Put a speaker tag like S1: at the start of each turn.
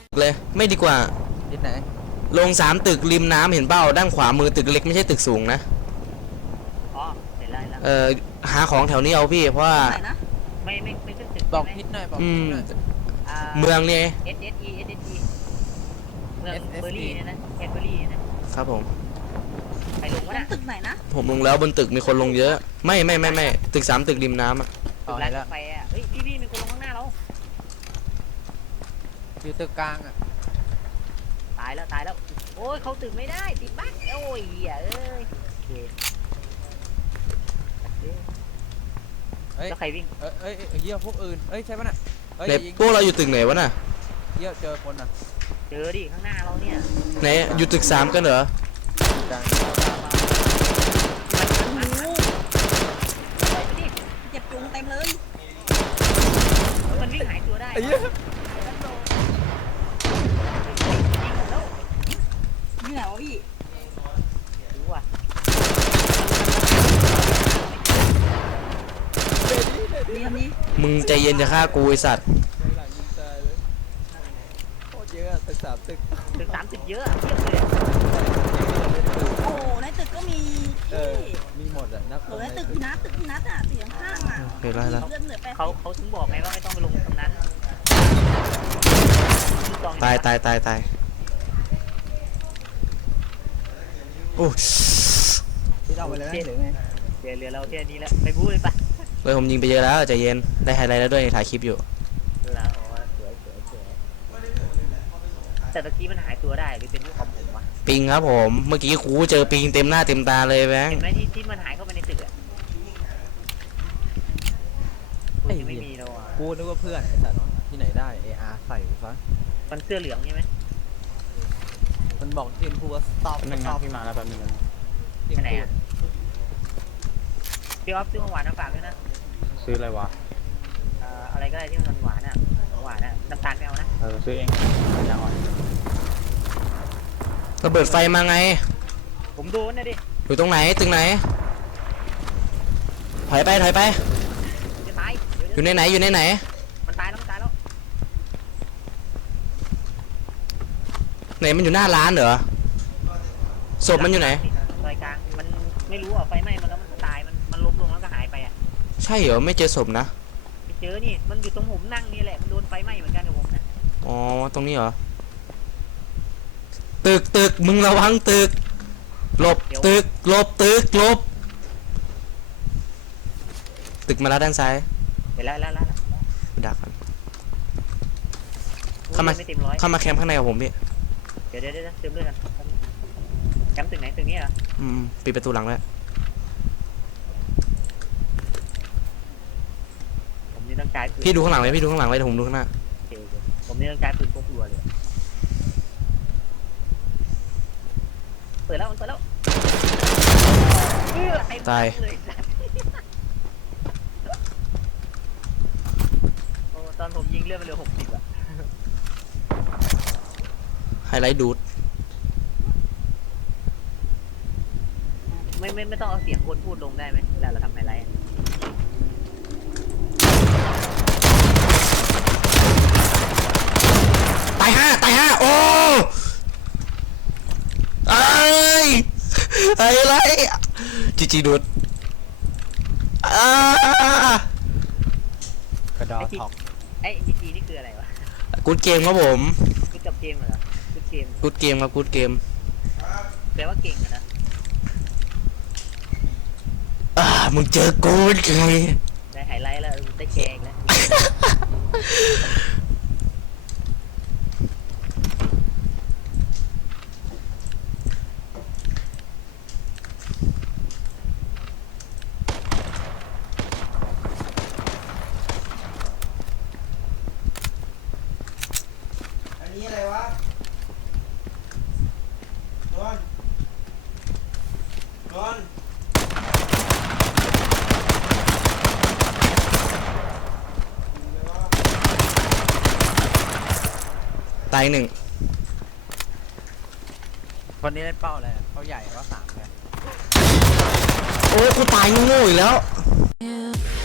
S1: เลยไม่ดีกว่า
S2: ที่ไหน
S1: ลง3ตึกริมน้ำเห็นเป้าด้านขวามือตึกเล็กไม่ใช่ตึกสูงนะ
S3: อ๋อเห็นแล้ว
S1: หาของแถวนี้เอาพี่เพราะว่า
S3: ไม่ขึ้นตึก
S2: บอกนิดหน่อยบอกนิดหน่อย
S1: เมืองเนี่ย
S3: SSE เมืองเบอร์รี่เนี่ยนะแคนเบอร์รี่เนี่ยนะครับ
S1: ผม
S3: ไปลงวะน่ะ
S4: ตึกไหนนะ
S1: ผมลงแล้วบนตึกมีคนลงเยอะไม่ตึก3ตึกริมน้ำอ่ะ
S3: ตึกร้านกาแฟอ่ะเฮ้ยพี่มีคนลงข้างหน้าเรา
S2: อยู่ตึกกลางอ่ะ
S3: ตายแล้วโอ้ยเขาตึกไม่ได้ติดบั๊กโอ้ยเอ้ยแล้วใครวิ่ง
S2: เยี่ยพวกอื่นใช่ป่ะน่ะ
S1: ไหนพวกเราอยู่ตึกไหนวะน่ะ
S2: เยี่ยเจอคนอ่ะ
S3: เจอดิข้างหน้าเราเนี่ย
S1: ไหนอยู่ตึก3กันเหรอ
S4: เจ็บจุงเต็มเลย
S3: มันวิ่งหายตัวได้
S4: นี่แหละพี่
S3: รู้ว่ะ
S4: นี่
S1: มึงใจเย็นจะฆ่ากูไอสัตว์
S2: โคตรเยอะตึก
S3: 30เยอะเทียบเลย
S4: โอ้ในตึกก็มี
S2: มีหมดอ่ะนับ
S4: ในตึกพี่นัทอ่ะเสียงข้างอ่ะ
S1: เห็นแล้ว
S3: เขาถึงบอกไงว่าไม่ต้องไปลงตรงนั้น
S1: ตายโอ้
S2: ที่เราไปเลยหรือไง
S3: เรือเราเที่ยนี้แล้วไปบู๊เลยปะ
S1: เลยผมยิงไปเยอะแล้วใจเย็นได้ไฮไลท์แล้วด้วยถ่ายคลิปอยู่
S3: แล้วสวยแต่ตะกี้มันหายตัวได้หรือเป็นที่คอมผมวะ
S1: ปิงครับผมเมื่อกี้กูเจอปิงเต็มหน้าเต็มตาเลยแบงค์
S3: เห็นไหมที่มันหายเข้าไปในตึกอะไม่มีแล้วอ่ะ
S2: กูนึกว่าเพื่อนไอ้สัตว์ที่ไหนได้ AR ใส่ซะ
S3: มันเสื้อเหลืองใช่ไหม
S2: มันบอกทีมพูว่า stop
S5: พี่มาแล้วแบบนึง
S3: ที่ไหนอ่ะพี่ออฟซื้อหวานน้ำฝากด้วยนะ
S5: ซื้ออะไรวะ
S3: อะไรก็ได้ที่มันหวานอ่ะน้ำตาลไม่เอานะ
S5: ซื้อเองยาอ่อน
S1: ระเบิดไฟมาไง
S3: ผมโดนนะดิ
S1: อยู่ตรงไหนตึกไหนถอยไป
S3: จะตาย
S1: อยู่ในไหน
S3: มันตายแล้ว
S1: ไหนมันอยู่หน้าร้านเหรอศพมันอยู่ไหน
S3: ซอยกลางมันไม่รู้อ่ะไฟไหม้มันแล้วมันตายมันล้มลงแล้วก็หายไปอ่ะ
S1: ใช่เหรอไม่เจอศพนะ
S3: ไปเจอนี่มันอยู่ตรงผมนั่งนี่แหละมันโดนไฟไหม้เหมือนกันกับผมนะ
S1: อ๋อตรงนี้เหรอตึกมึงระวังตึกหลบตึกมาแล้วด้านซ้าย
S3: เห็นแล้ว
S1: ดักกันเข้ามาแคมป์ข้างในกับผมพี่
S3: เดี๋ยวเติมเลือดกันแคมป์ตึกไหนตึกนี้เหรอ
S1: ปิดประตูหลังแล้ว
S3: ผมนี่ต้องใช้
S1: พี่ดูข้างหลังไว้เดี๋ยวผมดูข้างหน้า
S3: ผมนี่ต้องใช้ปืนพกรัวเลยเปิดแล้ว
S1: ตาย
S3: ตอนผมยิงเลือดไปเลย60อ่ะ
S1: ไฮไลท์ดูด
S3: ไม่ต้องเอาเสียงคนพูดลงได้ไหมเวลาเราทำไฮไลท์
S1: ตายห้าโอ้อะไรจีดูด
S2: กระดอท็อก
S3: จีนี่คืออะไรวะ
S1: กู๊ดเกมครับผม
S3: กู๊ดกับเกมเหรอกู๊ดเกม
S1: ครับกู๊ดเกม
S3: แปลว่าเก่งนะ
S1: มึงเจอกู๊ดไง
S3: ได้ไฮไลท์แล้วได้แกงแล้ว
S1: นี่อะไรวะนอนตาย1
S2: วันนี้ได้เป้าอะไรเป้าใหญ่ว่า3ไง
S1: โอ้กูตายโง่อีกแล้ว